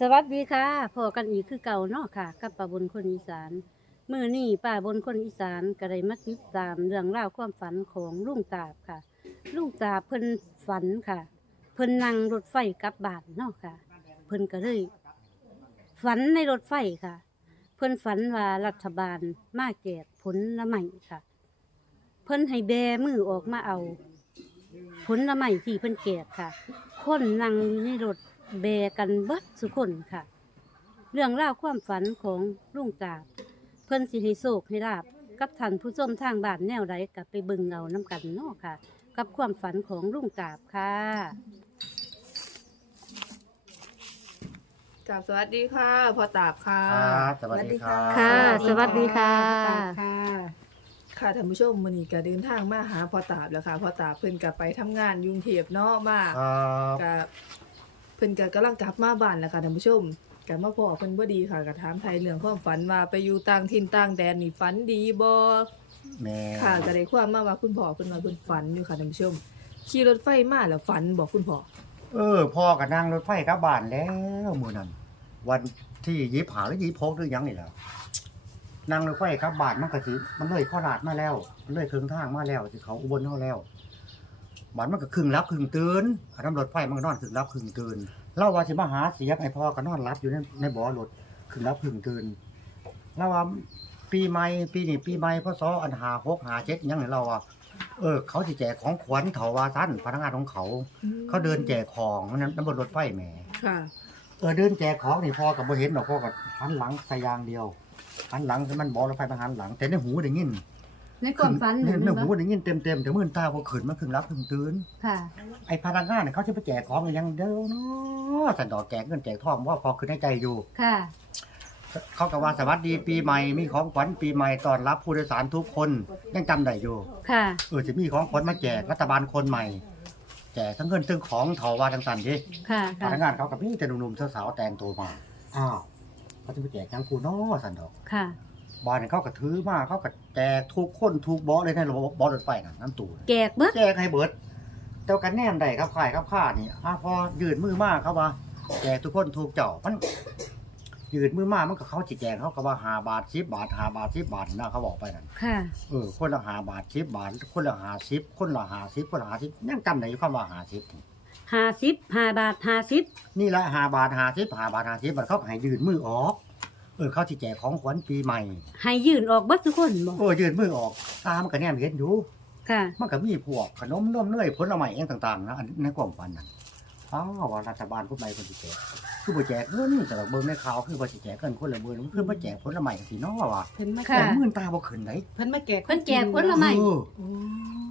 สวัสดีค่ะพอกันอีกคือเก่าเนาะค่ะ กับป้าบนคนอีสานมื้อนี้ป้าบนคนอีสานก็ได้มาติดตามเรื่องราวความฝันของลุงตาบค่ะ ลุงตาบเพิ่นฝันค่ะ เพิ่นนั่งรถไฟกลับบ้านเนาะค่ะ เพิ่นก็เลยฝันในรถไฟค่ะ เพิ่นฝันว่ารัฐบาลมาแจกผลละไม้ค่ะ เพิ่นให้แบมือออกมาเอา ผลละไม้ที่เพิ่นแจกค่ะ คนนั่งอยู่ในรถ แบกันเบิดสุคนค่ะ เรื่องราวความฝันของลุงตาบ เพิ่นสิให้โศกให้ลาบกับท่านผู้ชมทางบ้านแนวใดกับไปเบิ่งเอาน้ำกันเนาะค่ะ กับความฝันของลุงตาบค่ะ กับสวัสดีค่ะพ่อตาบค่ะ ครับสวัสดีครับ ค่ะ สวัสดีค่ะ ค่ะ ค่ะท่านผู้ชมมื้อนี้ก็เดินทางมาหาพ่อตาบแล้วค่ะพ่อตาบเพิ่นก็ไปทำงานอยุงเทพเนาะมาครับ ก็เพิ่นก็กำลังกลับมาบ้านแล้วค่ะท่านผู้ชมก็มาพอเพิ่นบ่ดีค่ะก็ถามไทยเรื่องความฝันว่าไปอยู่ต่างถิ่นต่างแดนนี่ฝันดีบ่แม่ค่ะก็ได้ความมาว่าคุณพ่อเพิ่นว่าเพิ่นฝันอยู่ค่ะท่านผู้ชม ขี่รถไฟมาแล้วฝันบอกคุณพ่อเออพ่อก็นั่งรถไฟกลับบ้านแล้วมื้อนั้นวันที่ยิบหาหรือยิบพกหรือหยังนี่แหละนั่งรถไฟกลับบ้านมันก็สิมันเลยโคราชมาแล้วมันเลยครึ่งทางมาแล้วที่เขาอุบลเฮาแล้ว บ้านมันก็ครึ่งรับครึ่งตื่นอันนั้นรถไฟมันก็นอนครึ่งรับครึ่งตื่นเล่าว่าสิมาหาเสียบไอ้พ่อก็นอนรับอยู่ในในบ่อรถครึ่งรับครึ่งตื่นเล่าว่าปีใหม่ปีนี้ปีใหม่พศอันหาหกหาเจ็ดหยังนี่เราว่าเออ เขาสิแจกของขวัญเถาว่าสั้นพนักงานของเขา เขาเดินแจกของมันนั้นบนรถไฟแหมค่ะ เออเดินแจกของนี่พ่อกับบ่เห็นหรอกพ่อกับหันหลังใส่อยางเดียวหันหลังแต่มันบอกรถไฟมันหันหลัง แต่ในหูได้ยิน ในความฝันในเห็นในไหมหูได้ยินเต็มเต็มๆแต่มื่นตาพอขืนมาคืนรับคืนตื่นค่ะ ไอ้พนักงานเนี่ยเขาจะไปแจกของอย่างเดียวเนาะสันดอกแจกเงินแจกทองว่าพอคืนในใจอยู่ค่ะ เขาก็ว่าสวัสดีปีใหม่มีของขวัญปีใหม่ต้อนรับผู้โดยสารทุกคนยังจำได้อยู่ค่ะเออจะมีของขวัญมาแจกรัฐบาลคนใหม่แจกทั้งเงินทั้งของเถาว่าทั้งสันดิค่ะพค่ะนักงานเขากับพี่แต่หนุ่มๆสาวๆแต่งตัวมาอ้าวเขาจะไปแจกยังกูเนาะสันดอกค่ะ บ้านเนี่ยเขาก็ถือมาเขาก็แจกทุกคนทุกเบาะเลยในระบบบอรถไฟน่ะน้ำตูน่ะแจกเบิดแจกให้เบิดเจ้ากันแนมได้ครับข่ายครับข้านี่อ้าพอยืดมือมากเขาว่าแจกทุกคนถูกเจ้ามันยืดมือมากมันก็เขาจิแจกเขาก็ว่าหาบาทสิบบาทหาบาทสิบบาทนะเขาบอกไปนั่นค่ะ เออคนละหาบาทสิบบาท คนละหาสิบคนละหาสิบคนละหาสิบยังจำได้อยู่คำว่าหาสิบห้าสิบห้าบาทห้าสิบนี่ละหาบาทหาสิบหาบาทหาสิบมันเขาก็ให้ยืนมือออก เออเขาสิแจกของขวัญปีใหม่ให้ยื่นออกเบิดทุกคนบอกโอ้ยืนมือออกตามนก็แนมเห็นอยู่ค่ะ มันก็มีพวกขนมนมเนยผลไม้เองต่างๆนะอันในความฝันนั้นอ้าวว่ารัฐบาลผู้ใดคนสิแจกคือบ่แจกเงินแต่ละเบิ่งในข่าวคือบ่สิแจกเงินคนละหมื่นมันคือบ่แจกผลไม้สิเนาะว่าเพิ่นมาค่ะแต่หมื่นตาบ่ขึ้นได เพิ่นมาแจกเพิ่นแจกผลไม้ เออโอ้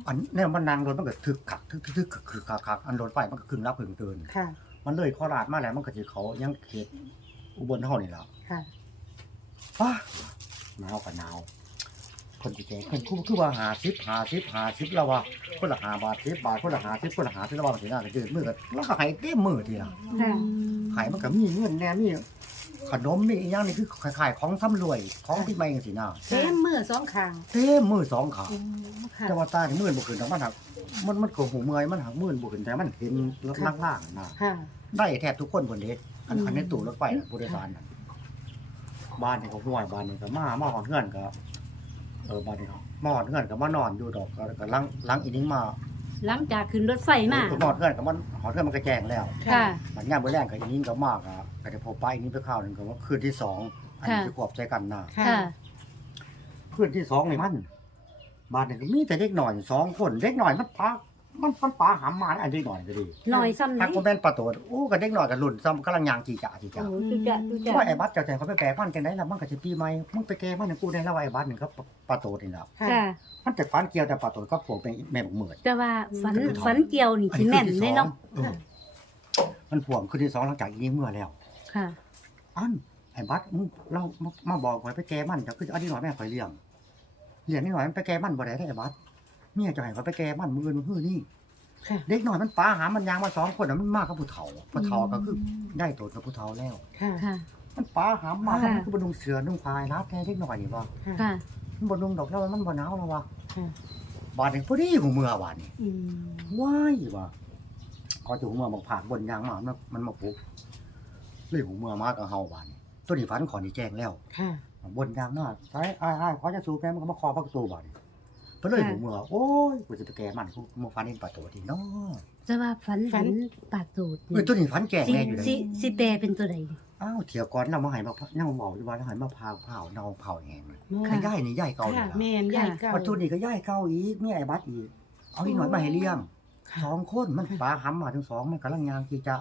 อันแนวมันนั่งรถมันก็ทึกคักทึกทึกคึกคึกคักคักอันรถไฟมันก็ครึ่งรับครึ่งตื่นค่ะ มันเลยโคราชมาแล้วมันก็สิเขายังเขตอุบลเฮานี่ล่ะค่ะ ว้าหนาวกับหนาวคนที่แจกคนคือคือว่าหาสิบหาสิบหาสิบแล้วว่าคนละหาบาทสิบบาทคนละหาสิบคนละหาสิบแล้วว่ามันสิน่าจะยืดมือกันแล้วก็ให้เต็มมือทีละค่ะขายมันก็มีเงินแน่มีขนมมีอีกอย่างนี่คือขายของซ้ำรวยของที่ไม่กันสินะเต็มมือสองข้างเต็มมือสองขาโอ้ค่ะ แต่ว่าตาที่มือบุขึ้นแต่มันหักมันมันก็หูเมื่อยมันหักมือบุขึ้นแต่มันเห็นรถล่างๆนะค่ะ ได้แทบทุกคนคนเด็กอันอันนี้ตู้รถไฟน่ะผู้โดยสารน่ะ บ้านนี่ก็ห่วยบ้านนี่ก็มามาหอนเงื่อนก็เออบ้านนี่ก็มาหอนเงื่อนก็มานอนอยู่ดอกก็ก็ลังลังอีนิ้งมาหลังจากขึ้นรถไฟมาก็นอนเงื่อนก็มันหอนเงื่อนมันก็แจ้งแล้วค่ะบัดย่ามมื้อแรงก็อีนิ้งก็มากอะก็ได้พบไปอีนิ้งไปข้าวหนึงก็ว่าคืนที่สองอันนี้ค่ะ จะขวบใจกันนะค่ะค่ะคืนที่สองนี่มันบ้านนี่ก็มีแต่เด็กหน่อยสองคนเด็กหน่อยมันปา มันมันปาหามมาอันเด็กหน่อยก็ดีหน่อยซ้ำถ้านี้ก็แม่นปลาโตดโอ้ก็เด็กหน่อยก็รุ่นซ้ำกำลังยางจีจ่าจีจ่าโอ้จุจะจุจะว่าไอ้บัตรเจ้าใจเขาไปแปลมันกันได้แล้วมันก็จะปีใหม่มึงไปแก้มันให้กูได้แล้วว่าไอ้บัตรนี่ก็ปลาโตดนี่แหละค่ะค่ะ มันจะฟันเกี่ยวแต่ปลาโตดก็พวกเป็นแม่บักเหมือด แต่ว่าฝันฝันเกี่ยวนี่สิแม่นเลยเนาะเออมันพ่วงคืนที่สองหลังจากยิงเมื่อแล้ว ค่ะ อันไอ้บัตรมึงเรามามาบอกไว้ไปแก้มันเดี๋ยวคืออันนี้หน่อยแม่คอยเลี้ยงเลี้ยงนิดหน่อยมันไปแก้มันบ่ได้ได้ไอ้บัตร เมียจะให้เขาไปแก้มันมือมันฮื้อนี่ค่ะ เด็กหน่อยมันปาหามันยางมาสองคนน่ะมันมากกับผู้เฒ่าผู้เฒ่าก็คือได้โตดกับผู้เฒ่าแล้ว ค่ะ ค่ะ มันปาหามมาค่ะ มันคือบนนุงเสือนุ่งพายรัดแท้เด็กหน่อยนี่บ่ค่ะมันบนนุงดอกแล้วมันบ่หนาวแล้ววะค่ะ บาดนี้พอดีหูเมื่อบาดนี้อืมว้ายว่ะก็จะหูเมื่อบอกผ่านบนยางมามันมันมาปลุกเลยหูเมื่อมากกับเฮาบานนี้ตัวนี้ฝันขอนี่แจ้งแล้ว ค่ะ บนยางหน้าซ้ายอ้ายอ้ายขอจะสูบแม่มันก็มาคอประตูบานนี้เพิ่นเลยหูเมื่อโอ้ยกูจะไปแก้มันกูมาฟันเองประตูทีเนาะจะว่าฝันฝัเห็น นปากตูดเอ้ยตัวนี้ฝันแก่สิแน่อยู่เลยสิสิแปลเป็นตัวใด อ้าวเที่ยวก่อนเรามาให้มานั่งเว้าอยู่ว่าเราให้มาพาวเผาเนาเผาแห้งเลยค่ะแต่ย่ายนี่ย่ายเก่าอยู่ค่ะแล้วแม่นใหญ่เก่า ปัจจุบันนี้ก็ย่ายเก่าอีกมีไอ้บัดอีก เอาอีกหน่อยมาให้เลี้ยงค่ะ สองคนมันปลาหำมาถึงสองมันกำลังยางที่จะ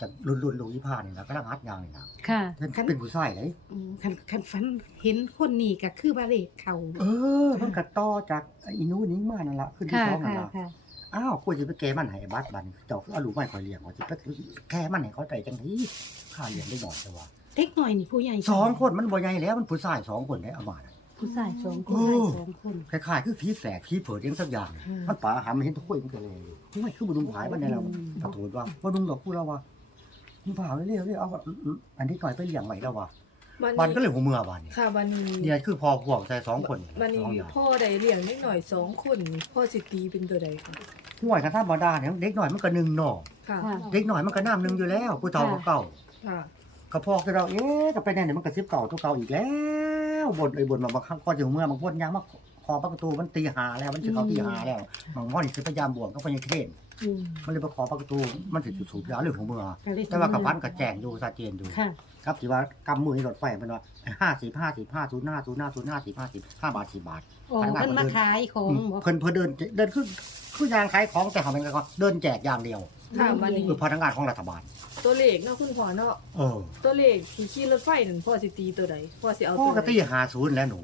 จะลุนลุนลูกยี่ผ้านี่นะกำลังฮัดยางนี่นะค่ะเป็นเป็นผู้ชายเลยอืมคันคันฝันเห็นคนนี้ก็คือว่าเลขเขาเออมันก็ต่อจากอีนู้นนี้มานั่นละขึ้นที่ค่ะสองนั่นค่ะละค่ะ อ้าวกูจะไปแก้มันให้ไอ้บัดบัดนเจ้าคือเอาลูกไม้คอยเลี้ยงว่าจะไปแก้มันให้เขาใจจังที่ข้าเลี้ยงได้หน่อยแต่ว่าเล็กหน่อยนี่ผู้ใหญ่สองคนมันบ่ใหญ่แล้วมันผู้ชายสองคนได้เอามาน่ะ ผู้ชายสองคโอ้นสองคน คล้ายๆคือผีแฝดผีเผือเลี้ยงสักอย่างมันป่าหามันเห็นทุกคนมันก็เลยไม่คือบุญผายมันในเราขอโทษว่าบ่ดุงดอกพูดแล้วว่า มึงผ่าเรื่อยๆเอาอันนี้หน่อยไปเลี้ยงใหม่แล้วว่าบันบ้านก็นี้เลยหัวเมือบ้านนี่ค่ะบันนี้ เนี่ยคือพอพวกใจสองคนบันนี้สองอย่างพ่อได้เลี้ยงนิดหน่อยสองคนนี่พ่อสิตีเป็นตัวใดคะห่วยกันธรรมดาเนี่ยเด็กหน่อยมันก็หนึ่งหน่อค่ะ ค่ะ เด็กหน่อยมันก็น้ำหนึ่งอยู่แล้ว ผู้เฒ่าก็เก่าค่ะ ก็พอคือเราเอ๊ะก็ไปแน่เนี่ยมันกระซิบเก่าตัวเก่าอีกแล้วบนไอ้บนมาบางครั้งก่อนจะหัวเมือบางคนยังมาข อประตูมันตีหาแล้วมันจะเขาตีหาแล้วบางวันนี่คือพยายามบวกก็พยายามเทนอืม มันเลยมาขอประตูมันสิสูบยาเรื่องของเมือก็เลย แต่ว่ากับฟันกับแจงอยู่ชัดเจนอยู่ ค่ะ ครับที่ว่ากำมือให้รถไฟมันว่าห้าสิบห้าสิบห้าศูนย์ห้าศูนย์ห้าศูนย์ห้าสิบห้าสิบห้าบาทสิบบาท โอ้เพิ่นมาขายของอืมบ่เพิ่นเพิ่นเดินเดินขึ้นขึ้นยางขายของแต่เขาเป็นก็เดินแจกอย่างเดียวค่ะบันนี้ คือพนักงานของรัฐบาล ตัวเลขเนาะคุณพ่อเนาะเออตัวเลขที่ขี่รถไฟนั่นพ่อสิตีตัวใดพ่อสิเอาพ่อตัวก็ใดตีหาศูนย์แล้วหนู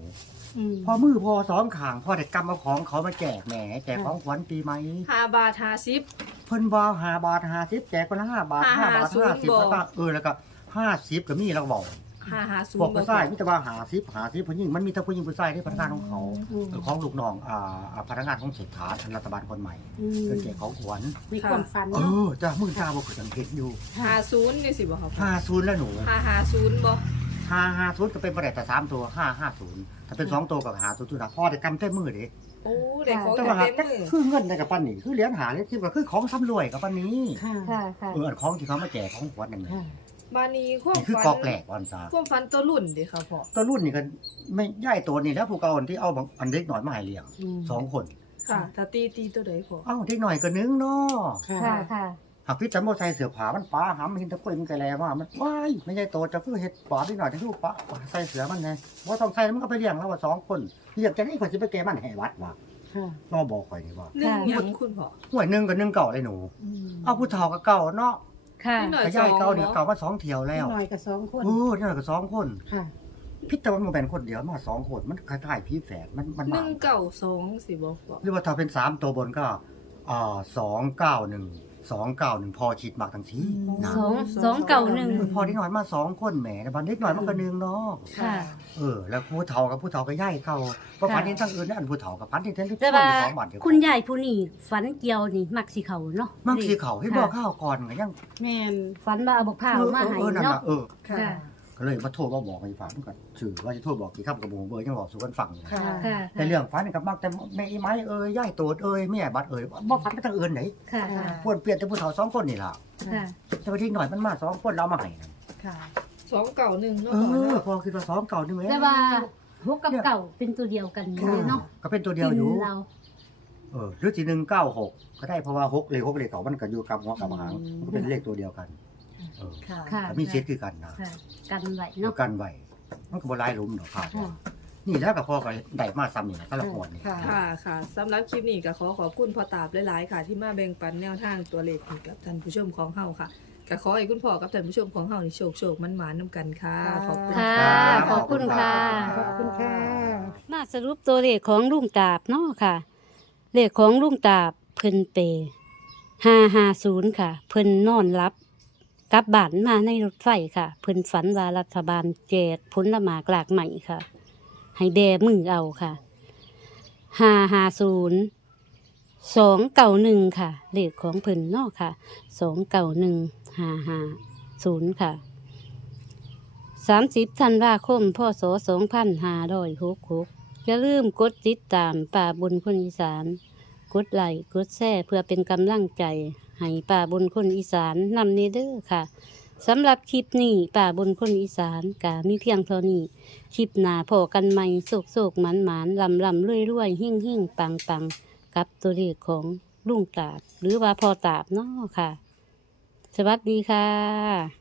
อืมพอมือพอซ้อมขางพ่อได้กำเอาของเขามาแจกแหมแจกของขวัญปีใหม่ห้าบาทห้าสิบ เพิ่นว่าห้าบาทห้าสิบแจกคนละห้าบาทห้าบาท50ห้าสิบบอก แล้วก็เออแล้วก็ห้าสิบก็มีแล้วก็บอกห้าห้าศูนพวกย์ผู้ชายมิตรว่าหาสิบหาสิบผู้หญิงมันมีแต่ผู้หญิงผู้ชายที่พนักงานของเขาอืมเออของลูกน้องอ่าอ่าพนักงานของเศรษฐาทันรัฐบาลคนใหม่อืมเพิ่นแจกของขวัญในความฝันเอเนาะอจ้ามือตาบ่คือสังเกตอยู่ห้าศูนย์นี่สิบ่ครับห้าศูนย์แล้วหนูห้าห้าศูนย์บ่ ห้าห้าศูนย์ก็เป็นประเด็แต่สามตัวห้าห้าศูนย์ถ้าเป็นสองตัวก็หาศูนย์จุดพ่อได้กำเต็มมือเด้โอ้ได้ของแต่ว่าหาเต็มมือคือเงินในกับปันนี่คือเหรียญหาเลยที่ว่าคือของสำรวยกับปันนี้ค่ะค่ะค่ะเอออันของที่เขามาแจกของขวัญนั่นแหละค่ะบานี้ความนี่คือฝันกอกแหลกวันซาความฝันตัวรุ่นเดิค่ะพ่อตัวรุ่นนี่ก็ไม่ย่ายตัวนี่แล้วผู้เก่าอันที่เอาบางอันเล็กหน่อยมาให้เลี้ยงมสองคน ค่ะถ้าตีตีตัวใดพ่อเอ้าเด็กหน่อยก็นึงเนาะค่ะค่ะค่ะ หากพี่จำว่าใส่เสื้อผ้ามันป้าหำเห็นตะกุยมันก็แลว่ามันว้ายไม่ใช่โตจะคือเฮ็ดป้านิดหน่อยจะคือป้าใส่เสื้อมันไงบ่ต้องใส่มันก็ไปเลี้ยงแล้วว่าสองคนเลี้ยงจังได๋ข่อยสิไปแก้มันให้วัดว่าค่ะรอบอกข่อยนี่ว่าหนึ่งหยังคุณพ่อห่วยหนึงก็หนึงเก่าเลยหนูอืมเอาผู้เฒ่าก็เก่าเนาะค่ะนิดหน่อยก็สย้าอยงเก่าเนี่ยบ่เก่ามาสองเที่ยวแล้วหน่อยกับสองคนโอ้นี่หน่อยก็สองคนค่ะพิจารณามันบ่แม่นคนเดียวมาสองคนมันคล้ายๆผีแฝดมันมันหมานึ่งเก่าสองสิบ่พ่อหรือว่าถ้าเป็นสามตัวบนก็อ่า 291 291พอชิดมากทั้งทีนะสองสองเก่าหนึ่งเออพอเด็กหน่อยมาสองคนแหมแต่บันเด็กหน่อยมันก็หนึงเนาะค่ะ เออแล้วผู้เฒ่ากับผู้เฒ่าก็ย้ายเข้าเพราะพันธุ์ทั้งอื่นนั่นอันผู้เฒ่ากับพันธุ์ที่เท่นที่แต่คนว่าอยู่สองบาทเดียวคุณยายผู้นี้ฝันเกี่ยวนี่มักสิเขาเนาะมักสีเขาให้บอกข้าวก่อนก็ยังแม่นฝันว่าเอาบกผ้าวมาเออให้เออนั่นเนาะน่ะเออ ค่ะค่ะ ก็เลยมาโทรมาบอกให้ฟังกันชื่อว่าจะโทรบอกกี่คำกับหมู่เบอร์ยังบอกสู่กันฟังอยู่ค่ะ ค่ะ แต่เรื่องฝันนี่กับมักแต่แม่อีไม้เอ้ยย่ายโตดเอ้ยแม่บัดเอ้ยบ่ฝันไปทางอื่นไหนค่ะค่ะพวนเปลี่ยนแต่ผู้เฒ่าสองคนนี่ล่ะค่ะ แต่ว่าเด็กหน่อยมันมาสองคนเรามาให้นั่นค่ะสองเก่าหนึ่งเนาะเอพ่ออเนาะพอคิดว่าสองเก่านี่แหมแต่ว่าหกกับเก่าเป็นตัวเดียวกันเลยเนาะก็เป็นตัวเดียวอยู่ป็นเรา เออหรือที่หนึ่งเก้าหกก็ได้เพราะว่าหกเลขหกเลขเก่ามันก็อยู่กับหัวกับหางมันก็เป็นเลขตัวเดียวกัน เออค่ะ ค่ะ ก็มีเช็ดคือกันนะค่ะ กันไว้เดียเนาะวกันไว้มันก็บ่ร้ายหลุมดอกค่ะค่ะ นี่แล้วก็พอก็ได้มาซ้ำนี่นะแต่ละคนนี่ ค่ะ ค่ะค่ะสำหรับคลิปนี้ก็ขอขอบคุณพ่อตาบหลายๆค่ะ ที่มาแบ่งปันแนวทางตัวเลขให้กับท่านผู้ชมของเฮาค่ะก็ขอให้คุณพ่อกับท่านผู้ชมของเฮานี่โชคโชคมันหมานๆนำกันค่ะขอบคุณค่ะ ค่ะ ขอบคุณค่ะ ขอบคุณค่ะ มาสรุปตัวเลขของลุงตาบเนาะค่ะ เลขของลุงตาบเพิ่นเปห้าห้าศูนย์ค่ะ เพิ่นนอนรับ กลับบ้านมาในรถไฟค่ะ เพิ่นฝันว่ารัฐบาลแจกผละหมากหลากใหม่ค่ะ ให้แบมือเอาค่ะห้าห้าศูนย์สองเก่าหนึ่งค่ะเลขของเพิ่นเนาะค่ะสองเก่าหนึ่งห้าห้าศูนย์ค่ะสามสิบธันวาคมพศสองพันห้าร้อยหกหกอย่าลืมกดติดตามป่าบนคนอีสาน กดไลค์กดแชร์เพื่อเป็นกำลังใจให้ป่าบนคนอีสานนำเนี้เด้อค่ะสำหรับคลิปนี้ป่าบนคนอีสานกามีเพียงเท่านี้ คลิปหนาพอกันใหม่โศกโศกหมันหมันลำลำรวยรวยหิ่งหิ่งปังปังกับตัวเลขของลุงตาบ หรือว่าพอตาบเนาะค่ะ สวัสดีค่ะ